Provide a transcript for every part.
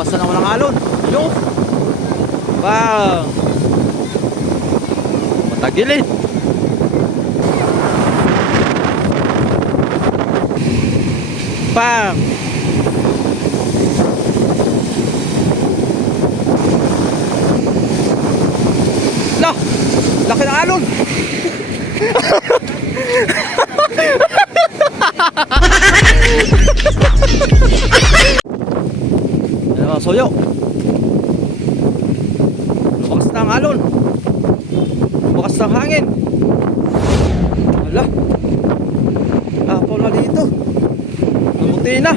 Hampas na naman ang alon. Yo! Bang! Matagilid. Bang! Lah! Laki ng alon! Mga soyo? Lumakas na ang alon. Lumakas na ang hangin. Hala. Apaw na dito. Namuti na.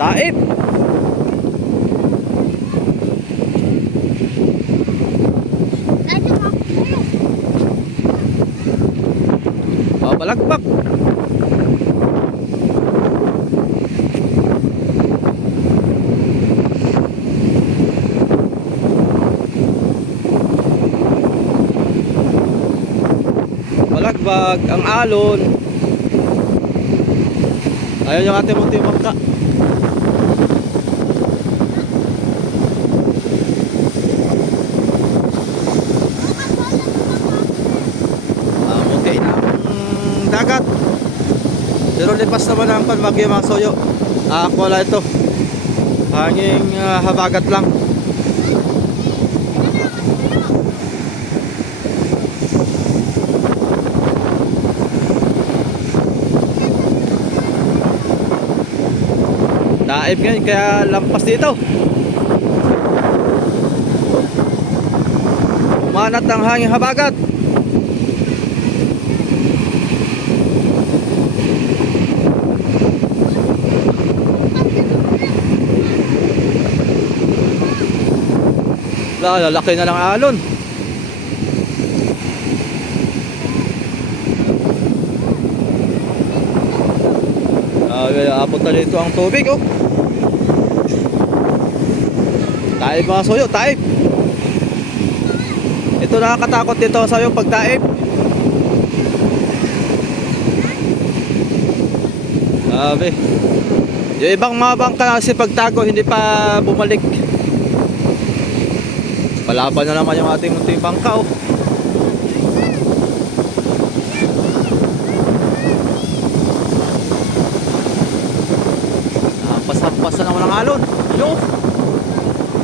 Taib. Babalakbak. Balagbag ang alon. Ayaw yung ate munti mangka. Ah, munti ang dagat. Pero lipas naman ang panbagyo mga soyo. Ah, wala ito. Hanging ah, habagat lang. Daib ngayon kaya lampas dito. Umanat ang hanging habagat. La, lalaki na ng alon. Ah, uh, na dito ang tubig, oh. Taib mga soyo, taib. Ito nakakatakot dito sa yung pagtaib. Grabe. Yung ibang mga bangka kasi pagtago hindi pa bumalik. Palaban na naman yung ating munting bangka oh. Hampas-hampas na naman ang alon. Yo!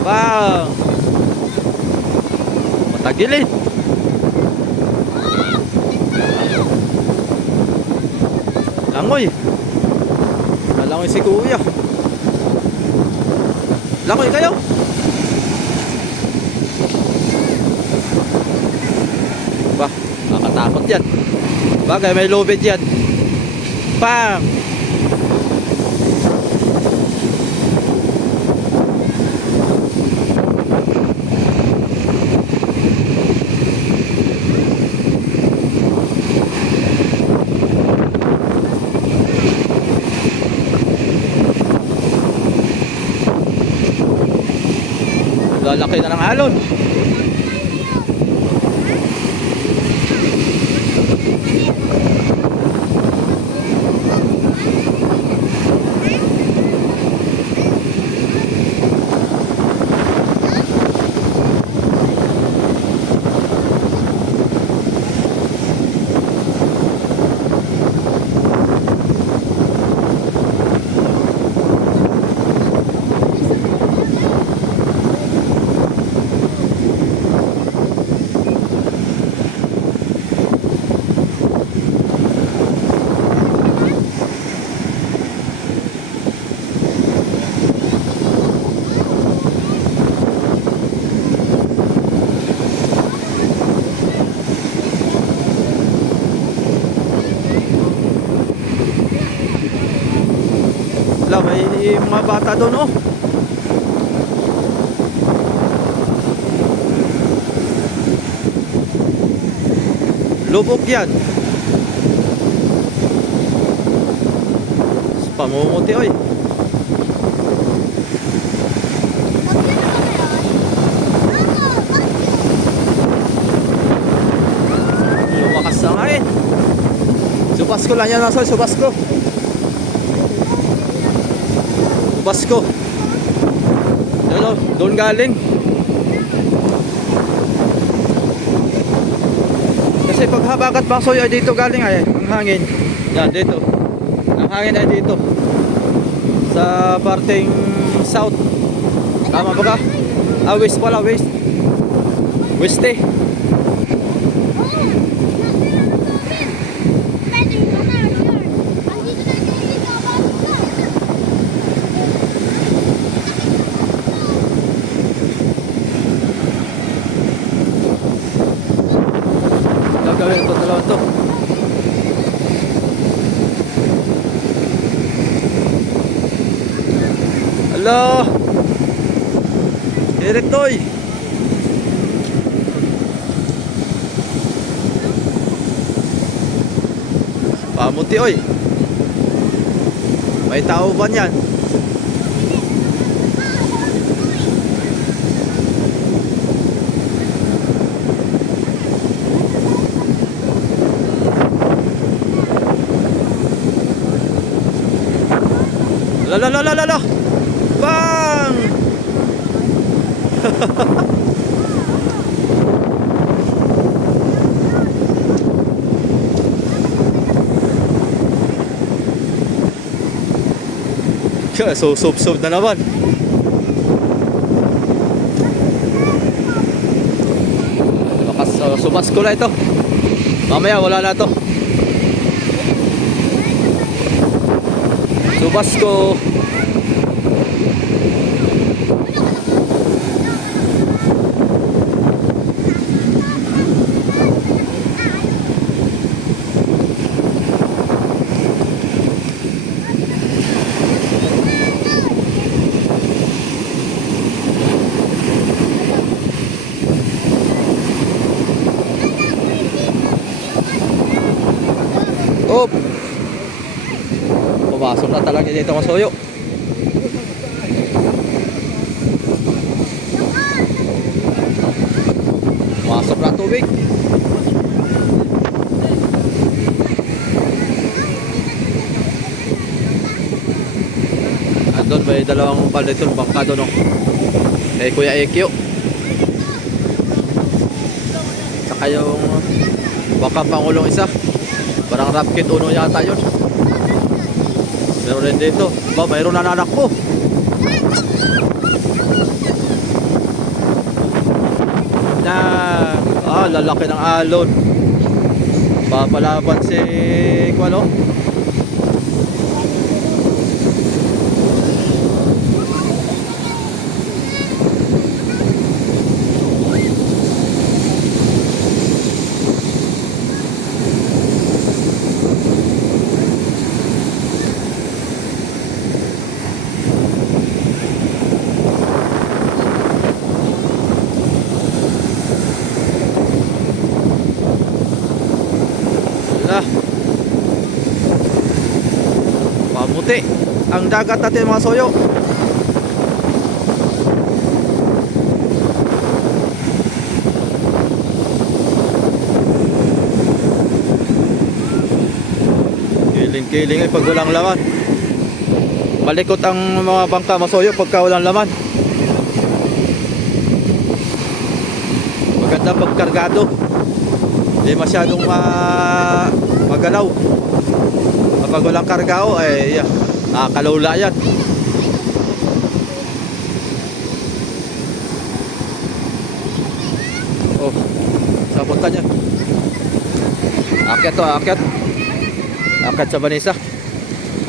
Bang! Matagilid. Langoy. Langoy si kuya. Langoy kayo. Ba, nakakatakot yan. Bagay, may lubid yan. Pang! Lalaki na ng alon. Wala, may bata doon oh. Lubog yan. Pamumuti oy. Lumakas na nga eh. hangin. Subasko lang yan mga soy, subasko. Subasko. Yan o, doon galing. Kasi pag habagat mga soy ay dito galing ay ang hangin. Yan dito. Ang hangin ay dito. Sa parteng south. Tama ba ka? Ah, west pala, west. West eh. Gagawin ko dalawa to. Hello. Eric Toy. Pamuti oy. May tao ba niyan? La la la la la la. Bang! Kaya so sob sob na naman. Bakas uh, subas ko na ito. Mamaya wala na to. Subas ko. Op. Pumasok na talaga dito ang soyo. Pumasok na tubig. Andun may dalawang paliton bangka doon. Oh. Kay Kuya Ekyo. Saka yung baka pangulong isa. Parang rap kit uno yata yun. Meron din dito. Ba, mayroon na anak ko. Na, ah, lalaki ng alon. Papalaban si, ano? Wala. Pamuti. Ang dagat natin mga soyo. Kiling-kiling ay pag walang laman. Malikot ang mga bangka masoyo pagka walang laman. Maganda pagkargado. Hindi masyadong ma magalaw. Kapag walang kargao, ay yeah, nakakalawla yan. Oh, sa punta niya. Akyat to, akyat. Akyat sa Vanessa.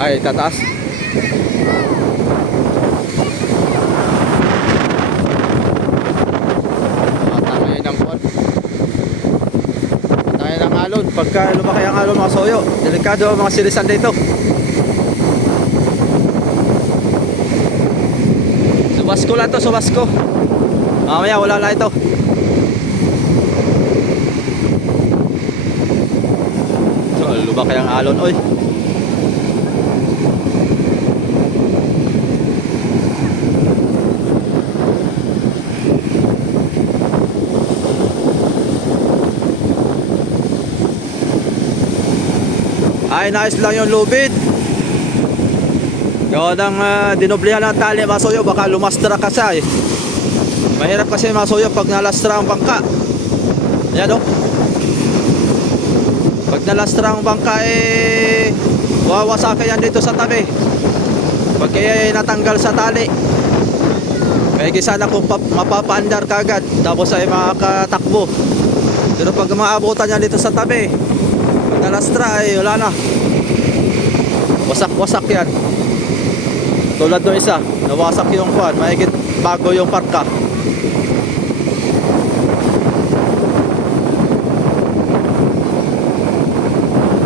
Ay, tataas. Matangay ng kwan. Matangay ng. Pagka lumaki ang alon mga soyo, delikado ang mga silisan dito. Subasko lang to, subasko. Mamaya wala na ito. So, lumaki ang alon, oy. Ay, nais lang yung lubid. Yun ang uh, dinoblihan ng tali mga soyo, baka lumastra ka siya eh. Mahirap kasi mga soyo pag nalastra ang bangka. Yan o. Pag nalastra ang bangka eh, wawasakin yan dito sa tabi. Pag kaya natanggal sa tali. Kaya sana kung pap- mapapaandar ka agad, tapos ay makakatakbo. Pero pag maabutan yan dito sa tabi, pag nalastra ay wala na. Wasak-wasak yan. Tulad ng isa, nawasak yung kwan, mahigit bago yung parka.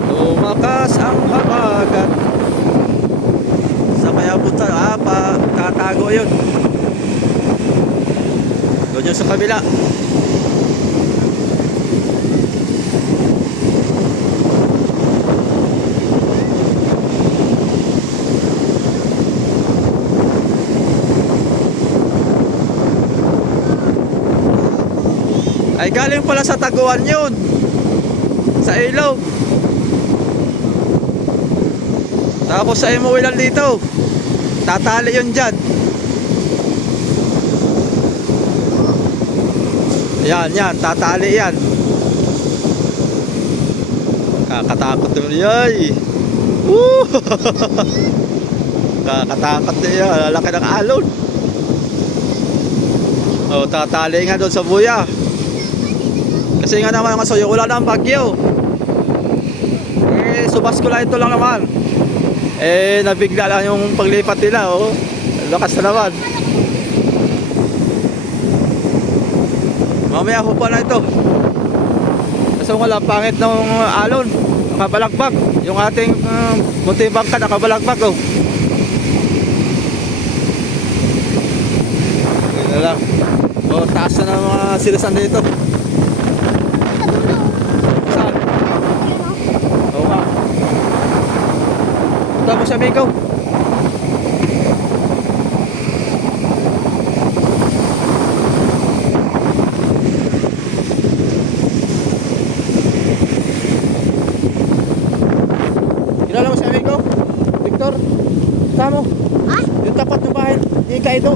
Lumakas ang habagat. Sa kaya punta, ah, pa, tatago yun. Doon yun sa kabila Ay galing pala sa taguan yun. Sa ilog Tapos sa imuwilan dito. Tatali yun dyan. Yan yan. Tatali yan. Kakatakot naman yay Woo! Kakatakot na yan Lalaki ng alon. Oh, tatali nga doon sa buya kasi nga naman mga soyo, wala na ang bagyo. Eh, subas ko lang ito lang naman. Eh, nabigla lang yung paglipat nila, oh. Lakas na naman. Mamaya pa na ito. Kasi wala, pangit ng alon. Nakabalagbag. Yung ating uh, munting bangka nakabalagbag, oh. Na lang. Oh, taas na ng mga silisan dito. Saan? Oo nga. Punta mo sa Miko. Kilala mo si Amigo? Victor? Punta mo. Ha? Yung tapat ng bahay. Di ka ito.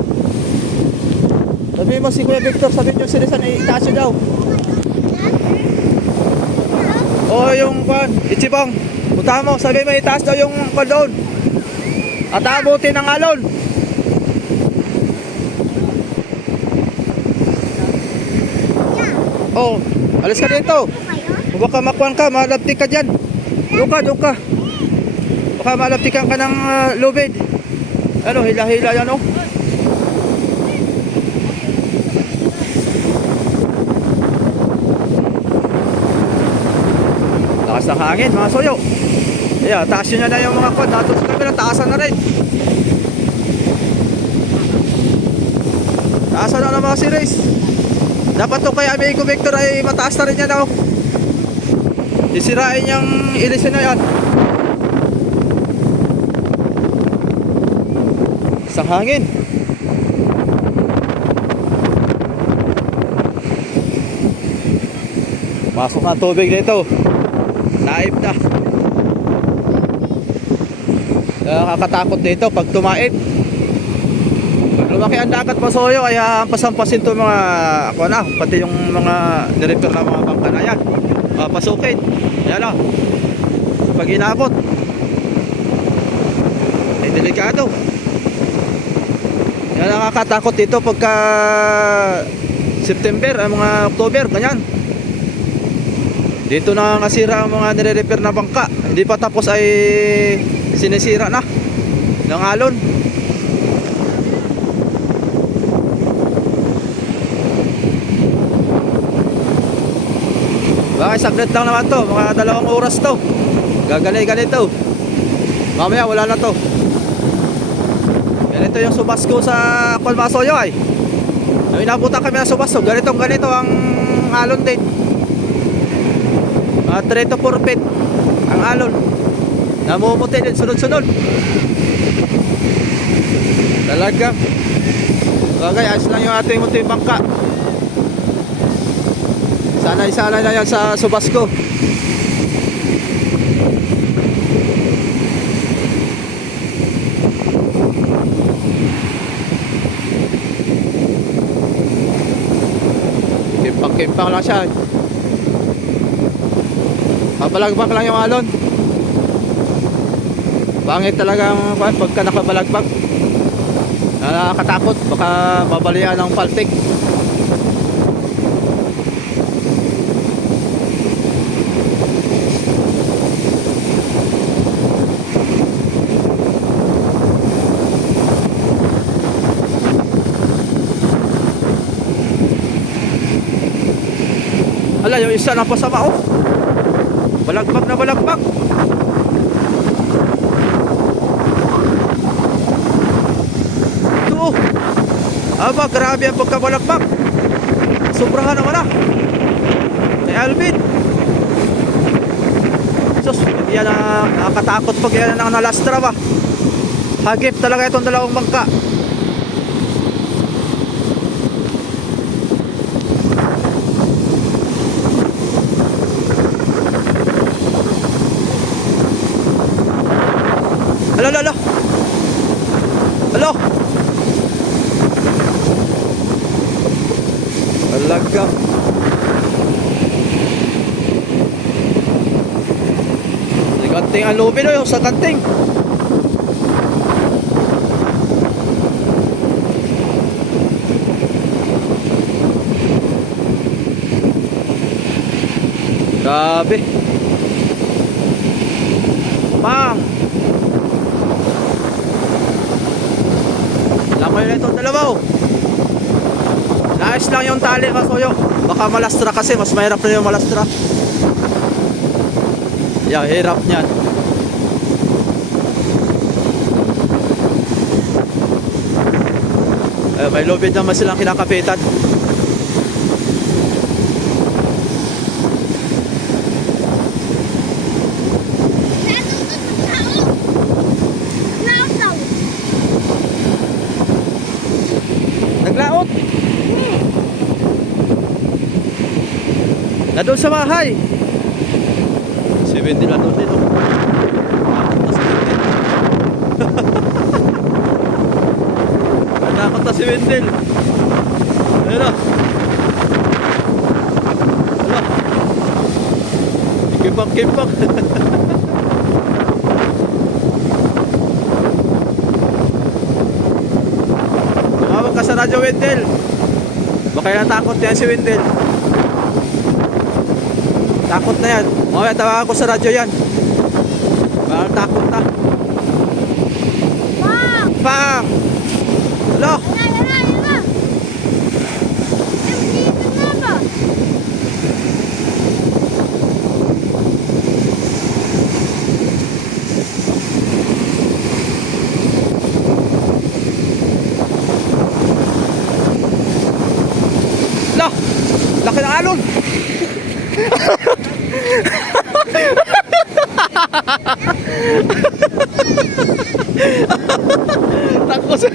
Sabi mo si Kuya Victor, sabi niyo sila na itaas daw. O yung kwan, Ichibong. Punta mo, sabi mo itaas daw yung kwan doon. At abutin ng alon. Oh, alis ka dito. Kung baka makuan ka, malaptik ka dyan. Doon ka, doon ka. Baka malaptikan ka ng uh, lubid. Ano, hila-hila yan oh. Lakas ng hangin, mga soyo. Yeah, taas yun na yung mga kwan. Nato sa kabila, taasan na rin. Taasan na ng mga series. Dapat to kay Amigo Victor ay mataas na rin yan ako. Isirain yung ilisin na yan. Isang hangin. Pasok na tubig dito. Naib na. Nakakatakot dito pag tumaib. Lumaki ang dagat masoyo, kaya pasampasin to mga, ako na, pati yung mga nirepair na mga bangka na yan. Papasukin. Yan na. Pag inabot. Ay, delikado. Yan nakakatakot dito pagka September, ang mga October, ganyan. Dito na nasira ang mga nire-repair na bangka. Hindi pa tapos ay sinisira na ng alon. Bakit saglit lang naman to, mga dalawang oras to. Gagalay-galay to. Mamaya wala na to. Ganito yung subasco sa Colmasoyo ay. Nung inabutan kami ng subasco, ganitong ganito ang alon din. Mga 3 to 4 feet ang alon namumuti din sunod-sunod. Talaga. Bagay ayos lang yung ating munti bangka. Sanay-sanay na yan sa subasko kimpang-kimpang lang siya. Habalagbak lang yung alon. Pangit talaga kwan pagka nakabalagpag. Nakakatakot, baka babalian ng paltik. Ala, yung isa na pasama oh. Balagbag na balagbag. Ito oh. Aba, grabe ang pagkabalagbag. Sobrahan naman ah. Kay Alvin. Sus, hindi yan na nakakatakot pag yan ang nalastra ba. Hagip talaga itong dalawang bangka. Sa kanting ang lubin oh, sa kanting. Grabe. Bang! Lamoy na itong dalawa oh. Naayos lang yung tali masuyo. Baka malastra kasi, mas mahirap na yung malastra. Yeah, hirap niyan. Eh, may lubid naman silang kinakapitan. Naglaot. Na doon sa bahay. Si Wendy na doon din. Nakakot na si Wendel. Ayun na. Ala. Kipak-kipak. Tumawag ka sa radyo Wendel. Baka yan takot yan si Wendel. Takot na yan. Mamaya tawagan ko sa radyo yan. Baka takot na. Pang! Hello? Lah! Laki ng alon! Takot sa...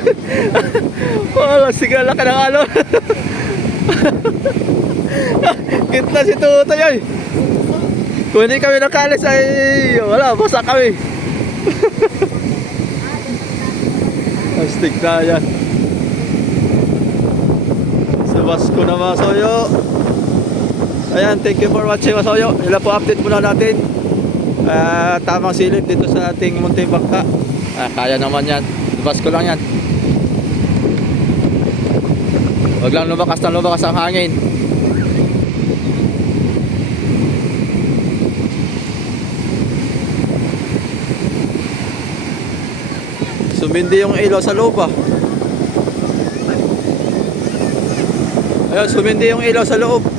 Sige, laki ng alon! Kitna si Tutoy ay! Kung hindi kami nakalis ay wala, basa kami. Astig na yan. Sa Vasco na Masoyo. Ayan, thank you for watching Masoyo. Ila po update muna natin. Ah, tamang silip dito sa ating Munting Bangka. Ah, kaya naman yan. Vasco lang yan. Huwag lang lumakas na lumakas ang hangin. Sumindi yung ilaw sa ah. Ayun, sumindi yung ilaw sa loob.